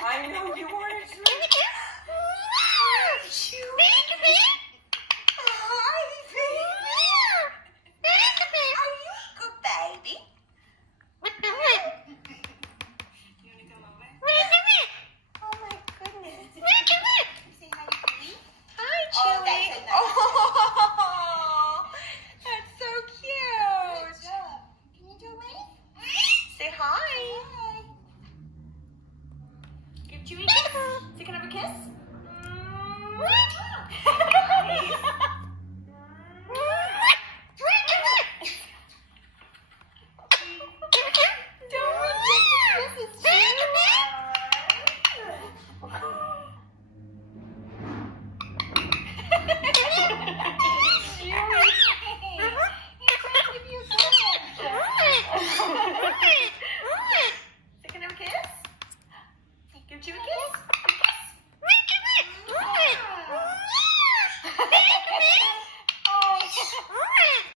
I know you wanted to. Chewy. Hi, baby. Are you a good baby? You want to come over? Oh my goodness. You say hi to Chewy? Hi, Chewy. Oh, that's so cute. Good job. Can you do a wave? Say hi. Hi. Give Chewy a kiss. So can I have a kiss? Nice. Don't reject the kisses, Chewy. Can I have a kiss? Give Chewy a kiss.